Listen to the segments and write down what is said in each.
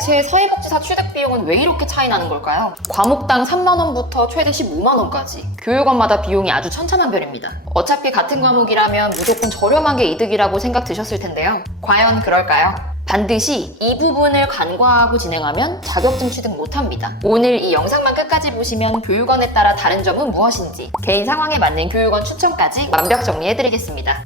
도대체 사회복지사 취득 비용은 왜 이렇게 차이 나는 걸까요? 과목당 3만원부터 최대 15만원까지 교육원마다 비용이 아주 천차만별입니다. 어차피 같은 과목이라면 무조건 저렴한 게 이득이라고 생각 드셨을 텐데요. 과연 그럴까요? 반드시 이 부분을 간과하고 진행하면 자격증 취득 못합니다. 오늘 이 영상만 끝까지 보시면 교육원에 따라 다른 점은 무엇인지 개인 상황에 맞는 교육원 추천까지 완벽 정리해드리겠습니다.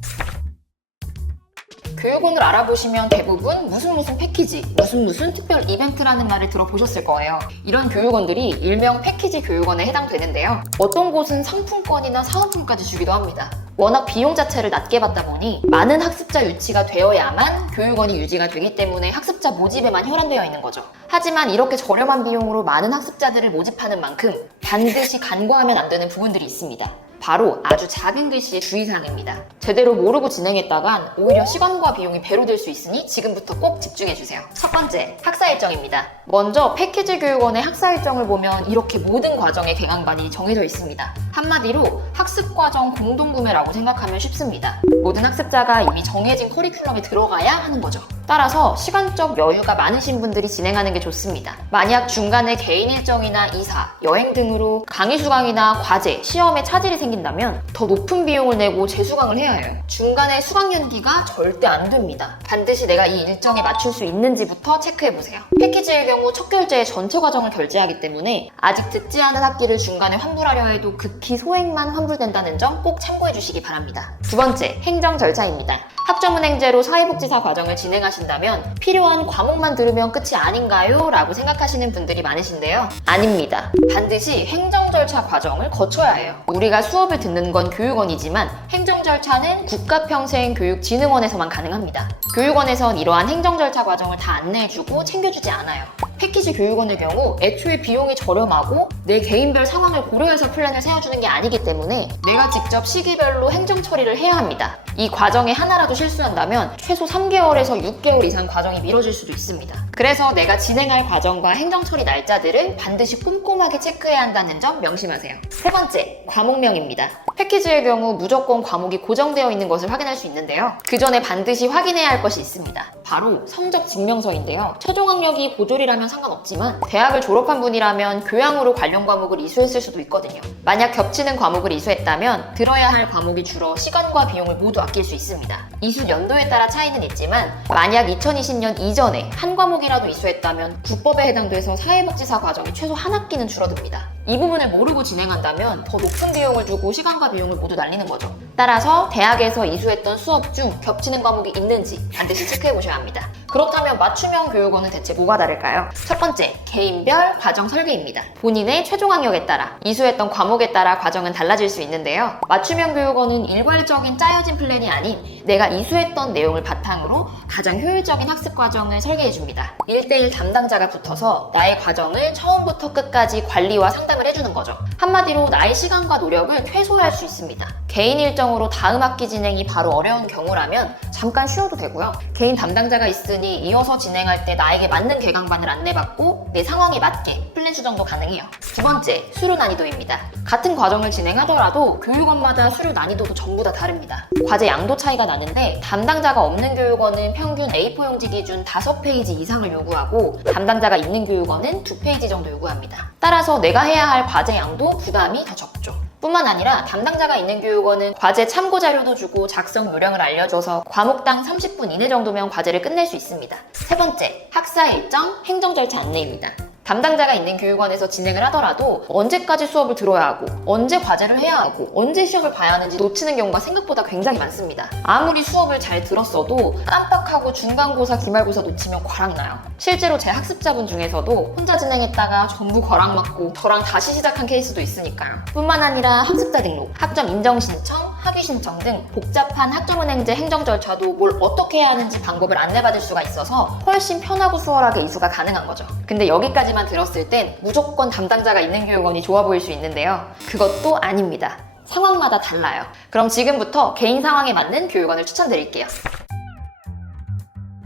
교육원을 알아보시면 대부분 무슨 패키지, 무슨 특별 이벤트라는 말을 들어보셨을 거예요. 이런 교육원들이 일명 패키지 교육원에 해당되는데요. 어떤 곳은 상품권이나 사은품까지 주기도 합니다. 워낙 비용 자체를 낮게 받다 보니 많은 학습자 유치가 되어야만 교육원이 유지가 되기 때문에 학습자 모집에만 혈안되어 있는 거죠. 하지만 이렇게 저렴한 비용으로 많은 학습자들을 모집하는 만큼 반드시 간과하면 안 되는 부분들이 있습니다. 바로 아주 작은 글씨의 주의사항입니다. 제대로 모르고 진행했다간 오히려 시간과 비용이 배로 들 수 있으니 지금부터 꼭 집중해주세요. 첫 번째, 학사 일정입니다. 먼저 패키지 교육원의 학사 일정을 보면 이렇게 모든 과정의 개강반이 정해져 있습니다. 한마디로 학습과정 공동구매라고 생각하면 쉽습니다. 모든 학습자가 이미 정해진 커리큘럼에 들어가야 하는 거죠. 따라서 시간적 여유가 많으신 분들이 진행하는 게 좋습니다. 만약 중간에 개인 일정이나 이사, 여행 등으로 강의 수강이나 과제, 시험에 차질이 생긴다면 더 높은 비용을 내고 재수강을 해야 해요. 중간에 수강 연기가 절대 안 됩니다. 반드시 내가 이 일정에 맞출 수 있는지부터 체크해보세요. 패키지의 경우 첫 결제에 전체 과정을 결제하기 때문에 아직 듣지 않은 학기를 중간에 환불하려 해도 극히 소액만 환불된다는 점 꼭 참고해주시기 바랍니다. 두 번째, 행정 절차입니다. 학점은행제로 사회복지사 과정을 진행하신다면 필요한 과목만 들으면 끝이 아닌가요? 라고 생각하시는 분들이 많으신데요. 아닙니다. 반드시 행정 절차 과정을 거쳐야 해요. 우리가 수업을 듣는 건 교육원이지만 행정 절차는 국가평생교육진흥원에서만 가능합니다. 교육원에선 이러한 행정 절차 과정을 다 안내해주고 챙겨주지 않아요. 패키지 교육원의 경우 애초에 비용이 저렴하고 내 개인별 상황을 고려해서 플랜을 세워주는 게 아니기 때문에 내가 직접 시기별로 행정 처리를 해야 합니다. 이 과정에 하나라도 실수한다면 최소 3개월에서 6개월 이상 과정이 미뤄질 수도 있습니다. 그래서 내가 진행할 과정과 행정 처리 날짜들을 반드시 꼼꼼하게 체크해야 한다는 점 명심하세요. 세 번째, 과목명입니다. 패키지의 경우 무조건 과목이 고정되어 있는 것을 확인할 수 있는데요. 그 전에 반드시 확인해야 할 것이 있습니다. 바로 성적 증명서인데요. 최종 학력이 고졸이라면 상관없지만 대학을 졸업한 분이라면 교양으로 관련 과목을 이수했을 수도 있거든요. 만약 겹치는 과목을 이수했다면 들어야 할 과목이 줄어 시간과 비용을 모두 아낄 수 있습니다. 이수 연도에 따라 차이는 있지만 만약 2020년 이전에 한 과목이라도 이수했다면 국법에 해당돼서 사회복지사 과정이 최소 한 학기는 줄어듭니다. 이 부분을 모르고 진행한다면 더 높은 비용을 주고 시간과 비용을 모두 날리는 거죠. 따라서 대학에서 이수했던 수업 중 겹치는 과목이 있는지 반드시 체크해보셔야 합니다. 그렇다면 맞춤형 교육원은 대체 뭐가 다를까요? 첫 번째, 개인별 과정 설계입니다. 본인의 최종 학력에 따라 이수했던 과목에 따라 과정은 달라질 수 있는데요. 맞춤형 교육원은 일괄적인 짜여진 플랜이 아닌 내가 이수했던 내용을 바탕으로 가장 효율적인 학습 과정을 설계해줍니다. 1:1 담당자가 붙어서 나의 과정을 처음부터 끝까지 관리와 상담을 해주는 거죠. 한마디로 나의 시간과 노력을 최소화할 수 있습니다. 개인 일정으로 다음 학기 진행이 바로 어려운 경우라면 잠깐 쉬어도 되고요. 개인 담당자가 있으니 이어서 진행할 때 나에게 맞는 개강반을 안내받고 내 상황에 맞게 플랜 수정도 가능해요. 두 번째, 수료 난이도입니다. 같은 과정을 진행하더라도 교육원마다 수료 난이도도 전부 다 다릅니다. 과제 양도 차이가 나는데 담당자가 없는 교육원은 평균 A4 용지 기준 5페이지 이상을 요구하고 담당자가 있는 교육원은 2페이지 정도 요구합니다. 따라서 내가 해야 할 과제 양도 부담이 더 적죠. 뿐만 아니라 담당자가 있는 교육원은 과제 참고 자료도 주고 작성 요령을 알려줘서 과목당 30분 이내 정도면 과제를 끝낼 수 있습니다. 세 번째, 학사 일정, 행정 절차 안내입니다. 담당자가 있는 교육원에서 진행을 하더라도 언제까지 수업을 들어야 하고 언제 과제를 해야 하고 언제 시험을 봐야 하는지 놓치는 경우가 생각보다 굉장히 많습니다. 아무리 수업을 잘 들었어도 깜빡하고 중간고사, 기말고사 놓치면 과락 나요. 실제로 제 학습자분 중에서도 혼자 진행했다가 전부 과락 맞고 저랑 다시 시작한 케이스도 있으니까요. 뿐만 아니라 학습자 등록, 학점 인정 신청, 학위 신청 등 복잡한 학점은행제 행정 절차도 뭘 어떻게 해야 하는지 방법을 안내받을 수가 있어서 훨씬 편하고 수월하게 이수가 가능한 거죠. 근데 여기까지만 들었을 땐 무조건 담당자가 있는 교육원이 좋아 보일 수 있는데요. 그것도 아닙니다. 상황마다 달라요. 그럼 지금부터 개인 상황에 맞는 교육원을 추천드릴게요.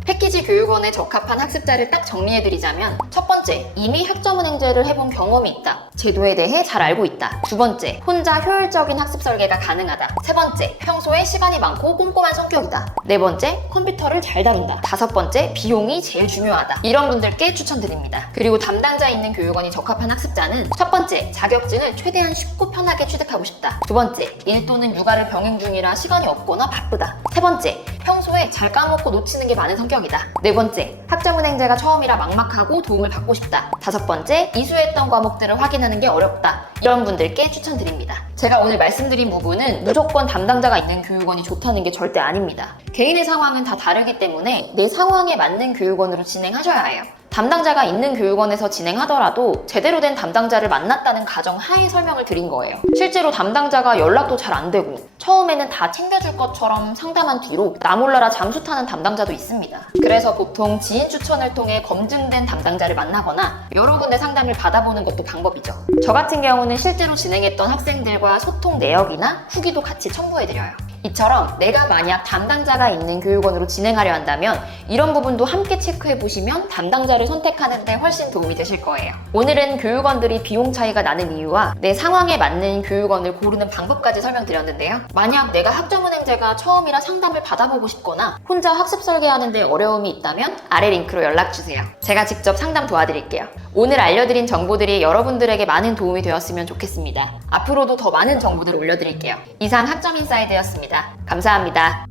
패키지 교육원에 적합한 학습자를 딱 정리해드리자면 첫 번째, 이미 학점은행제를 해본 경험이 있다. 제도에 대해 잘 알고 있다. 두 번째, 혼자 효율적인 학습 설계가 가능하다. 세 번째, 평소에 시간이 많고 꼼꼼한 성격이다. 네 번째, 컴퓨터를 잘 다룬다. 다섯 번째, 비용이 제일 중요하다. 이런 분들께 추천드립니다. 그리고 담당자 있는 교육원이 적합한 학습자는 첫 번째, 자격증을 최대한 쉽고 편하게 취득하고 싶다. 두 번째, 일 또는 육아를 병행 중이라 시간이 없거나 바쁘다. 세 번째, 평소에 잘 까먹고 놓치는 게 많은 성격이다. 네 번째, 학점은행제가 처음이라 막막하고 도움을 받고 싶다. 다섯 번째, 이수했던 과목들을 확인하는 게 어렵다. 이런 분들께 추천드립니다. 제가 오늘 말씀드린 부분은 무조건 담당자가 있는 교육원이 좋다는 게 절대 아닙니다. 개인의 상황은 다 다르기 때문에 내 상황에 맞는 교육원으로 진행하셔야 해요. 담당자가 있는 교육원에서 진행하더라도 제대로 된 담당자를 만났다는 가정 하에 설명을 드린 거예요. 실제로 담당자가 연락도 잘 안 되고 처음에는 다 챙겨줄 것처럼 상담한 뒤로 나 몰라라 잠수 타는 담당자도 있습니다. 그래서 보통 지인 추천을 통해 검증된 담당자를 만나거나 여러 군데 상담을 받아보는 것도 방법이죠. 저 같은 경우는 실제로 진행했던 학생들과 소통 내역이나 후기도 같이 첨부해드려요. 이처럼 내가 만약 담당자가 있는 교육원으로 진행하려 한다면 이런 부분도 함께 체크해보시면 담당자를 선택하는 데 훨씬 도움이 되실 거예요. 오늘은 교육원들이 비용 차이가 나는 이유와 내 상황에 맞는 교육원을 고르는 방법까지 설명드렸는데요. 만약 내가 학점은행제가 처음이라 상담을 받아보고 싶거나 혼자 학습 설계하는 데 어려움이 있다면 아래 링크로 연락주세요. 제가 직접 상담 도와드릴게요. 오늘 알려드린 정보들이 여러분들에게 많은 도움이 되었으면 좋겠습니다. 앞으로도 더 많은 정보들을 올려드릴게요. 이상 학점인사이드였습니다. 감사합니다.